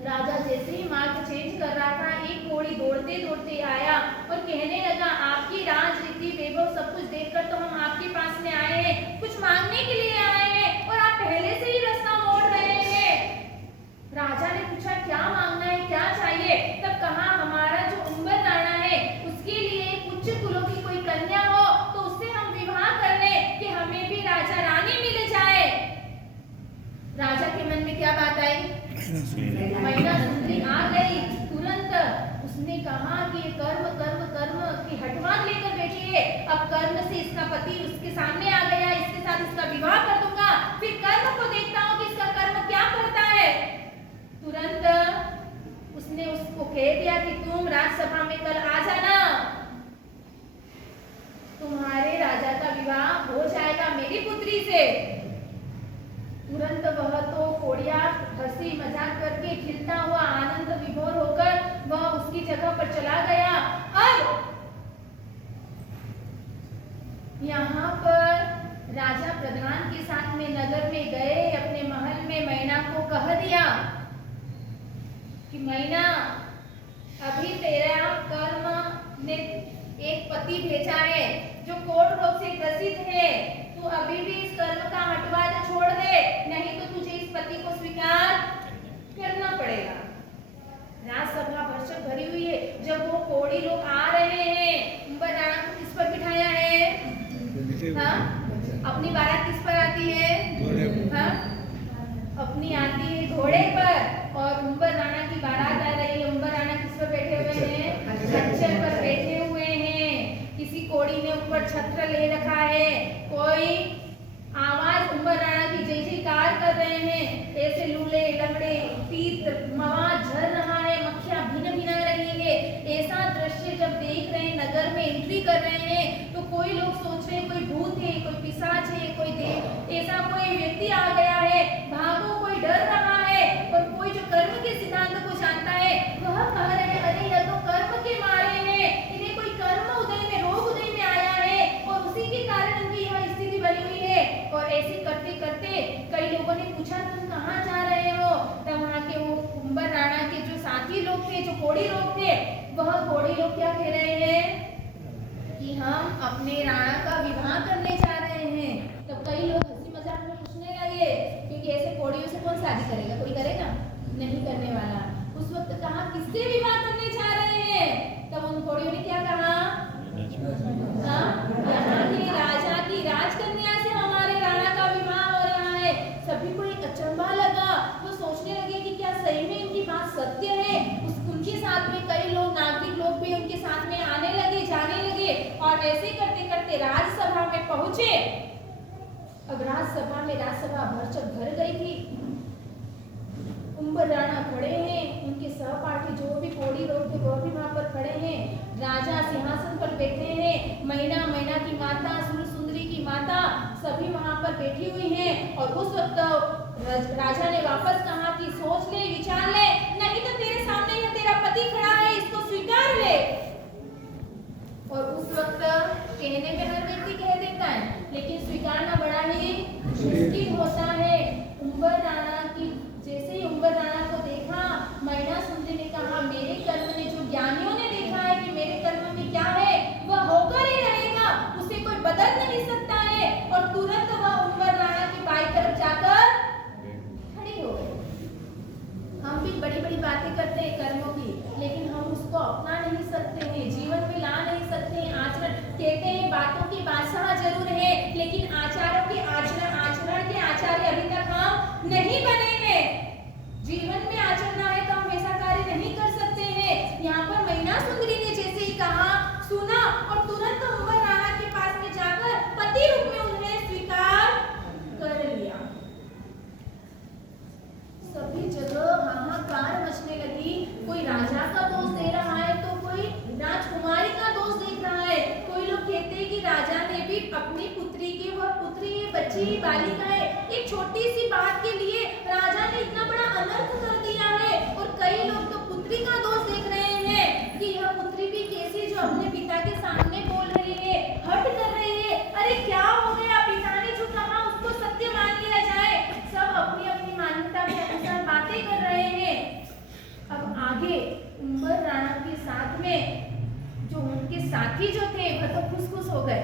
राजा जैसे ही मार्ग चेंज कर रहा था, एक कोढ़ी दौड़ते दौड़ते आया और कहने लगा, आपकी राजनीति वैभव सब कुछ देखकर तो हम आपके पास में आए हैं, कुछ मांगने के लिए आए हैं और आप पहले से ही रास्ता मोड़ रहे हैं। राजा ने पूछा क्या मांगना है, क्या चाहिए? तब कहा हमारा जो उम्बर राणा है उसके लिए उच्च कुलों की कोई कन्या हो तो उससे हम विवाह कर लें कि हमें भी राजा रानी मिल जाए। राजा के मन में क्या बात आई, मैना सुंदरी आ गई। तुरंत उसने कहा कि ये कर्म कर्म कर्म की हटवान लेकर बैठी है, अब कर्म से इसका पति उसके सामने आ गया, इसके साथ इसका विवाह कर दूंगा, फिर कर्म को देखता हूँ कि इसका कर्म क्या करता है। तुरंत उसने उसको कह दिया कि तुम राजसभा में कल आ जाना, तुम्हारे राजा का विवाह हो जाएगा मेरी पुत्री से। तुरंत वह तो कोढ़िया हंसी मजाक करके खिलता हुआ आनंद विभोर होकर वह उसकी जगह पर चला गया। अब यहाँ पर राजा प्रधान के साथ में नगर में गए, अपने महल में मैना को कह दिया कि मैना, अभी तेरा कर्म ने एक पति भेजा है जो कोढ़ रोग से ग्रसित है, तू अभी भी इस कर्म का हटवा छोड़ दे, नहीं तो तुझे इस पति को स्वीकार करना पड़ेगा। राजसभा भरचक भरी हुई है। जब वो कोढ़ी लोग आ रहे हैं, उम्बर राणा को किस पर बिठाया है? हाँ? अपनी बारात किस पर आती है? हाँ? अपनी आती है घोड़े पर और उम्बर राणा की बारात आ रही है। उम्बर राणा किस पर बैठे हुए हैं? खच्चर पर बैठे हुए हैं। किसी कोढ़ी ने ऊपर छत्र ले रखा है, कोई आवाज उम्बर राणा की जय जयकार कर रहे हैं, ऐसे लूले लंगड़े तीत मवा झर रहा है, मक्खियां भिन भिना रही है। ऐसा दृश्य जब देख रहे हैं, नगर में एंट्री कर रहे हैं, तो कोई लोग सोच रहे हैं कोई भूत है, कोई पिशाच है, कोई देव, ऐसा कोई व्यक्ति आ गया है, भागो, कोई डर रहा है। और कोई जो कर्म के सिद्धांत को जानता है वह कह रहे हैं, अरे यह तो कर्म के मारे हैं, इन्हें कोई कर्म उदय में, रोग उदय में आया है और उसी के कारण इनकी यह स्थिति बनी हुई है। और ऐसे करते करते कई लोगों ने पूछा तुम कहाँ जा रहे हो? तब वहाँ के वो उम्बर राणा के जो साथी लोग थे, जो कोढ़ी लोग थे, वह कोढ़ी लोग क्या कह रहे हैं कि हम अपने राणा का विवाह करने जा रहे हैं। तब कई लोग हंसी मजाक में पूछने लगे, क्योंकि ऐसे कोढ़ियों से कौन शादी करेगा, कोई करेगा नहीं करने वाला। उस वक्त कहा किससे विवाह करने जा रहे हैं? तब उन कोढ़ियों ने क्या कहा, यहाँ के राजा की राजकन्या से हमारे राणा का विवाह हो रहा है। सभी को एक अचंभा लगा, वो सोचने लगे कि क्या सही में इनकी बात सत्य है। उनके साथ में कई लोग, नागरिक लोग भी उनके साथ में आने लगे, जाने लगे और ऐसे करते करते राजसभा में पहुंचे। अब राजसभा में राजसभा भरचक भर गई थी। उम्बर राणा खड़े हैं, उनके सहपाठी जो भी कोढ़ी लोग थे वो भी वहां पर खड़े हैं। राजा सिंहासन पर बैठे हैं, मैना, मैना की माता, सुंदरी की माता सभी वहां पर बैठी हुई हैं। और उस वक्त राजा ने वापस कहा कि सोच ले, विचार ले, नहीं तो तेरे सामने यह तेरा पति खड़ा है, इसको स्वीकार ले। और उस वक्त कहने में हर व्यक्ति कह देता है, लेकिन स्वीकारना बड़ा ही मुश्किल होता है। उम्बर राणा की जैसे ही उम्बर राणा को देखा, मैना सुंदरी ने कहा मेरे कर्म ने, जो ज्ञानियों ने देखा है कि मेरे कर्म में क्या है वह होकर ही रहेगा, उसे कोई बदल नहीं सकता है। और तुरंत वह उम्बर राणा की बाई तरफ जाकर खड़ी हो गई। बड़ी बड़ी बातें करते हैं कर्मों की, लेकिन हम उसको अपना नहीं सकते हैं, जीवन में ला नहीं सकते हैं। आचरण कहते हैं बातों की बादशाह जरूर है, लेकिन आचारों के आचरण के आचार्य अभी तक हम नहीं बने हैं। जीवन में आचरण है तो हम वैसा कार्य नहीं कर सकते हैं। यहाँ पर मैना सुंदरी ने जैसे ही कहा, सुना और तुरंत उम्बर राणा के पास में जाकर पति रूप में उन्हें स्वीकार कर लिया। सभी जगह हाहाकार मचने लगी। कोई राजा का दोष दे रहा है तो कोई राजकुमारी का दोष देख रहा है। कोई लोग कहते हैं कि राजा ने भी अपनी पुत्री की, वह पुत्री बच्ची बालिका है, एक छोटी सी बात के लिए राजा ने इतना बड़ा अनर्थ कर दिया है। और कई लोग तो पुत्री का दोष देख रहे हैं कि यह पुत्री भी कैसी जो अपने पिता के सामने बोल रही है, हट कर रही है। अरे क्या हो गया, पिता ने जो कहा उसको सत्य मान लिया जाए। सब अपनी अपनी मान्यता के अनुसार बातें कर रहे हैं। अब आगे उम्बर राणा के साथ में जो उनके साथी जो थे वह तो खुश हो गए,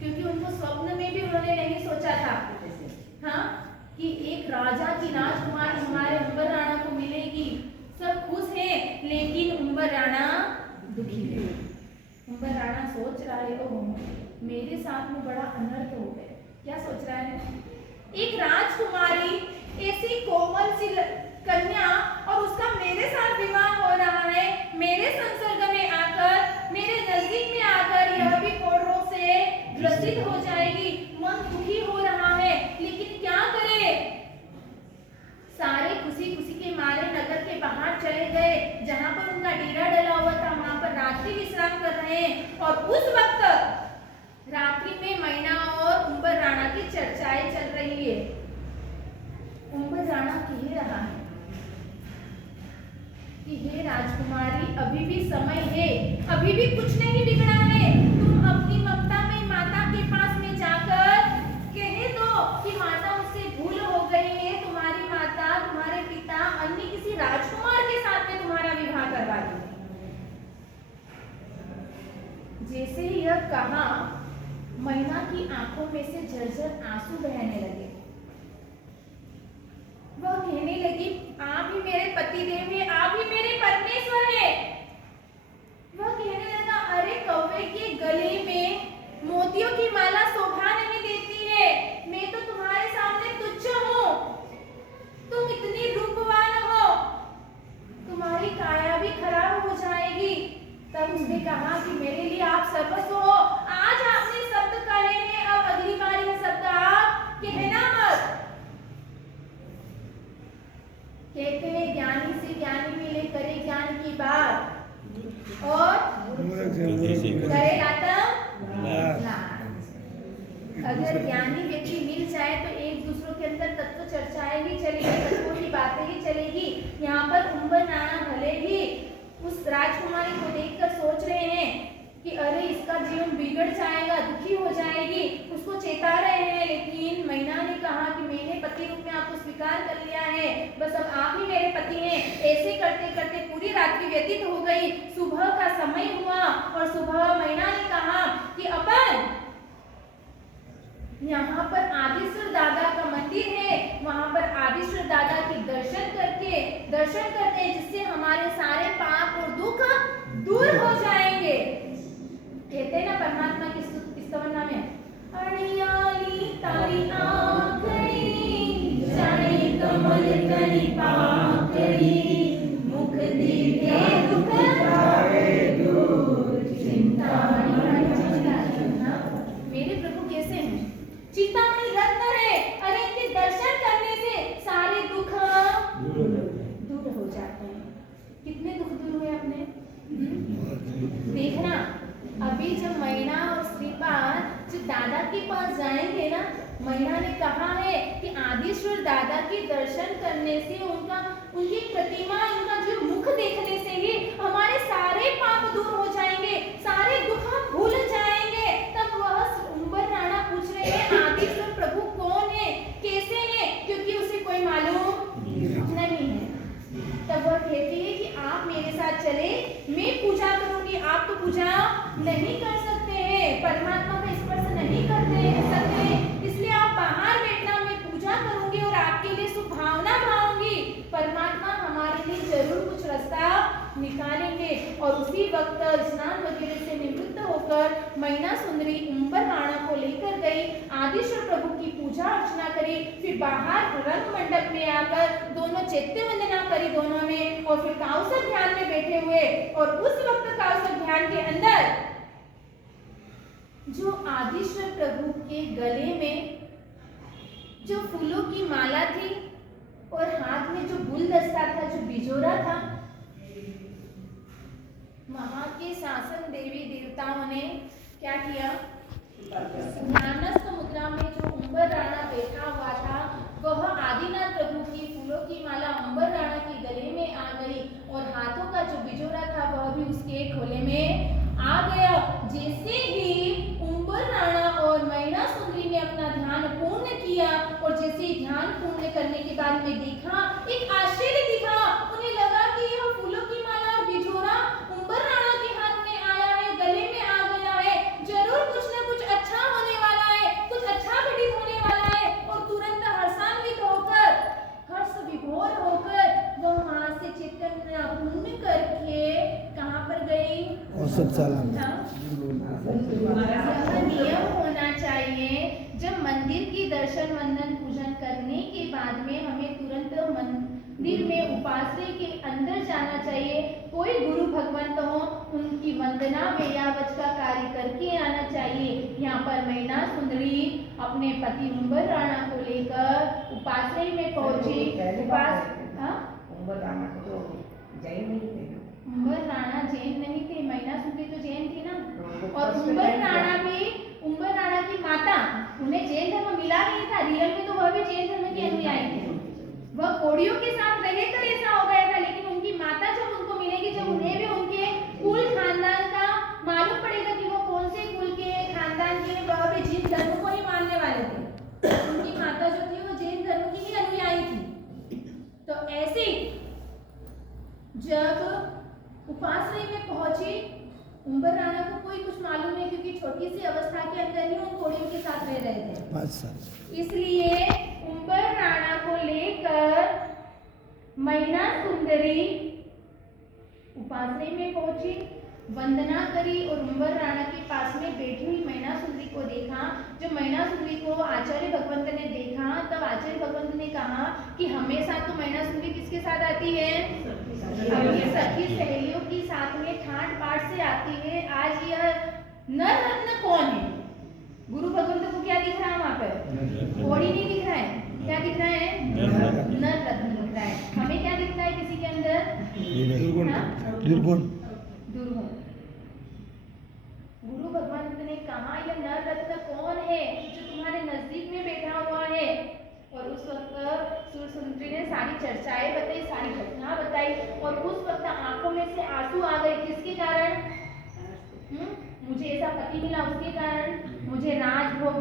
क्योंकि उनको स्वप्न में भी उन्होंने नहीं सोचा था हाँ कि एक राजा की राजकुमारी हमारे उम्बर राणा को मिलेगी। सब खुश हैं, लेकिन उम्बर राणा दुखी है। उम्बर राणा सोच रहा है, ओह मेरे साथ में बड़ा अनर्थ हो गया। क्या सोच रहा है? एक राजकुमारी, ऐसी कोमल सी कन्या, और उसका मेरे साथ विवाह हो रहा है। मेरे संसर्ग में आकर, मेरे नजदीक में आकर यह भी कोढ़ रोग से ग्रसित हो जाएगी। मन दुखी हो रहा है, लेकिन क्या करे? सारे खुशी खुशी के मारे नगर के बाहर चले गए, जहां पर उनका डेरा डला हुआ था, वहां पर रात्रि विश्राम कर रहे हैं। और उस वक्त रात्रि में मैना और उम्बर राणा की चर्चाएं चल रही है। उम्बर राणा कह रहा है कि हे राजकुमारी, अभी भी समय है, अभी भी कुछ नहीं बिगड़ा है। तुम अपनी ममता में माता के पास में जाकर कह दो कि माता मुझसे भूल हो गई है, तुम्हारी माता, तुम्हारे पिता अन्य किसी राजकुमार के साथ में तुम्हारा विवाह करवा दे। जैसे ही यह कहा, मैना की आंखों में से झरझर आंसू बहने लगे। वह कहने लगी, आप ही मेरे पतिदेव हैं, आप ही मेरे परमेश्वर हैं। वह कहने लगा, अरे कौवे के गले में मोतियों की माला शोभा नहीं देती है, मैं तो तुम्हारे सामने तुच्छ हूँ। तुम इतनी रूपवान हो, तुम्हारी काया भी खराब हो जाएगी। तब उसने कहा कि मेरे लिए आप सर्वस्व हो। आज आपने शब्द कहे हैं, अब अगली बार यह शब्द आप कहना मत। कहते हैं ज्ञानी से ज्ञानी मिले, करे ज्ञान की बात और करे आत्म लाज। अगर ज्ञानी व्यक्ति मिल जाए तो एक दूसरों के अंदर तत्व चर्चाएं ही चलेगी, तत्वों की बातें ही चलेगी। यहाँ पर उम्बर राणा भले ही उस राजकुमारी को देखकर सोच रहे हैं कि अरे इसका जीवन बिगड़ जाएगा, दुखी हो जाएगी, उसको चेता रहे हैं। लेकिन मैना ने कहा कि मैंने पति रूप में आपको स्वीकार कर लिया है, बस अब आप ही मेरे पति हैं। ऐसे करते करते पूरी रात्रि व्यतीत हो गई। सुबह का समय हुआ और सुबह मैना ने कहा कि अपन यहाँ पर आदिश्वर दादा का मंदिर है, वहां पर आदिश्वर दादा के दर्शन करते हैं, जिससे हमारे सारे पाप और दुख दूर हो जाएंगे। कहते हैं ना परमात्मा की स्तवना में, अड़ियाली तारी आंखड़ी, जाने कमल तरी पाकड़ी, मुख दीखे दुख जाए दूर, चिंता मेरे प्रभु कैसे हैं? चिंतामणि रत्न है। अरे इनके दर्शन करने से सारे दुख दूर हो जाते हैं। कितने दुख दूर हुए अपने? देखना, अभी जब मैना और श्रीपाद जब दादा के पास जाएंगे ना, मैना ने कहा है कि आदिश्वर दादा के दर्शन करने से, उनकी प्रतिमा, उनका जो मुख देखने से ही हमारे सारे पाप दूर हो जाएंगे, सारे दुख हम भूल जाएंगे। तब वह उम्बर राणा पूछ रहे हैं आदिश्वर प्रभु कौन है, कैसे हैं, क्योंकि उसे कोई मालूम नहीं है। तब वह कहती है कि आप मेरे साथ चले, मैं पूजा करूंगी। आप तो पूजा नहीं कर सकते हैं, परमात्मा का स्पर्श नहीं सकते, इसलिए आप बाहर बैठना, मैं पूजा करूंगी और आपके लिए सुभावना गाऊंगी। परमात्मा हमारे लिए निकालेंगे और उसी वक्त स्नान वगैरह से निवृत्त होकर मैना सुंदरी उम्बर राणा को लेकर गई, आदिश्वर प्रभु की पूजा अर्चना करी, फिर बाहर रंग मंडप में आकर दोनों चैत्य वंदना करी दोनों ने, और फिर काउसर ध्यान में बैठे हुए। और उस वक्त काउसर ध्यान के अंदर जो आदिश्वर प्रभु के गले में जो फूलों की माला थी और हाथ में जो गुलदस्ता था, जो बिजोरा था, वहां के शासन देवी देवताओं ने क्या किया, ध्यानस्थ मुद्रा में जो उम्बर राणा बैठा हुआ था वह आदिनाथ प्रभु की फूलों की माला उम्बर राणा के गले में आ गई और हाथों का जो बिजोरा था वह भी उसके खोले में आ गया। जैसे ही उम्बर राणा और मैना सुंदरी ने अपना ध्यान पूर्ण किया और जैसे ही ध्यान पूर्ण करने के बाद में देखा, एक आश्चर्य दिखा, उन्हें लगा कि यह फूलों की माला और बिजोरा उम्बर राणा के हाथ में आया है, गले में आ गया है, जरूर कुछ न कुछ अच्छा होने वाला है, कुछ अच्छा घटित होने वाला है। और तुरंत हर्षान्वित होकर, हर्ष विभोर होकर वह वहां से चैतन्य पूर्ण करके कहां पर गई, औसतशाला में। यह नियम होना चाहिए, जब मंदिर की दर्शन वंदन पूजन करने के बाद में हमें तुरंत मंदिर में उपासना के अंदर जाना चाहिए। कोई गुरु भगवंत हो, उनकी वंदना वेयावच का कार्य करके आना चाहिए। यहाँ पर मैना सुंदरी अपने पति उम्बर राणा को लेकर उपासना में पहुंची। उम्बर राणा को तो जैन नहीं थे ना। उम्बर राणा जैन नहीं थे, मैना सुंदरी तो जैन थी ना। और उम्बर राणा की माता, उन्हें जैन धर्म मिला नहीं था, रियल में तो वह भी जैन धर्म की अनुयायी थी। वह कोड़ियों के साथ रहकर ऐसा हो गया था, लेकिन उनकी माता जब उनको मिलेगी, जब उन्हें भी उनके कुल खानदान का मालूम पड़ेगा कि वो कौन से कुल के खानदान के, वह भी जैन धर्म को ही मानने वाले थे। उनकी माता जो थी वो जैन धर्म की ही अनुयायी थी। तो ऐसे जब उपासना में पहुंची, उम्बर राणा को कोई कुछ मालूम नहीं, क्योंकि छोटी सी अवस्था के अंदर ही उन कोड़ियों के साथ रह रहे थे। 5 साल। इसलिए उम्बर राणा को लेकर मैना सुंदरी उपासना में पहुंची, वंदना करी और उम्बर राणा के पास में बैठी हुई मैना सुंदरी को देखा। जब मैना सुंदरी को आचार्य भगवंत ने देखा, तब आचार्य भगवंत ने कहा कि हमेशा तो मैना सुंदरी किसके साथ आती है, अपनी सखी सहेलियों के साथ में ठाट बाट से आती है। आज यह नर रत्न कौन है? गुरु भगवंत को क्या दिख रहा है वहां पर? कोड़ी नहीं दिख रहा है, क्या दिख रहा है? नर रत्न दिख रहा है। हमें क्या दिखता है किसी के अंदर? निर्गुण। दुर्गुण। गुरु भगवंत ने कहा यह नर रत्न कौन है जो तुम्हारे नजदीक में बैठा हुआ है? और उस वक्त सुरसुंदरी ने सारी चर्चाएं बताई, सारी घटना बताई, और उस वक्त आंखों में से आंसू आ गए। किसके कारण? मुझे ऐसा पति मिला उसके कारण, मुझे राजभोग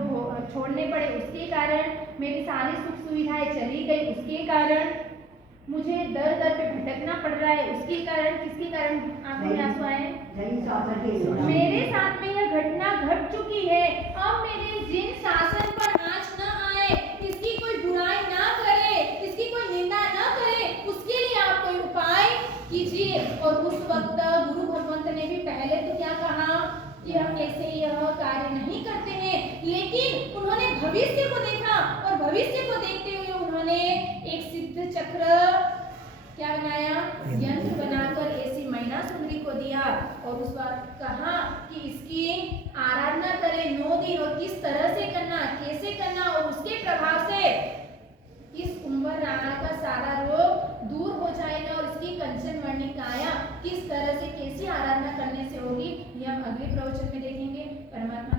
छोड़ने पड़े उसके कारण, मेरी सारी सुख सुविधाएं चली गई उसके कारण, मुझे दर दर पे भटकना पड़ रहा है उसके कारण। किसके कारण आंखों में आंसू आए? मेरे साथ में यह घटना घट चुकी है। अब मेरे जिन शासन पर आँच न आए, इसकी कोई बुराई ना करे, इसकी कोई निंदा ना करे, उसके लिए आप कोई उपाय कीजिए। और उस वक्त गुरु भगवंत ने भी पहले तो क्या कहा कि हम ऐसे यह कार्य नहीं करते हैं, लेकिन उन्होंने भविष्य को देखा और भविष्य को देखते हुए उन्होंने एक सिद्ध चक्र क्या बनाया, यंत्र बनाकर ऐसी मैना सुंदरी को दिया और उस वक्त कहा कि इसकी आराधना करें 9 दिन, और किस तरह से करना, कैसे करना, और उसके प्रभाव से इस उम्बर राणा का सारा रोग दूर हो जाएगा और इसकी कंचन मणि काया किस तरह से कैसी आराधना करने से होगी, ये हम अगले प्रवचन में देखेंगे। परमात्मा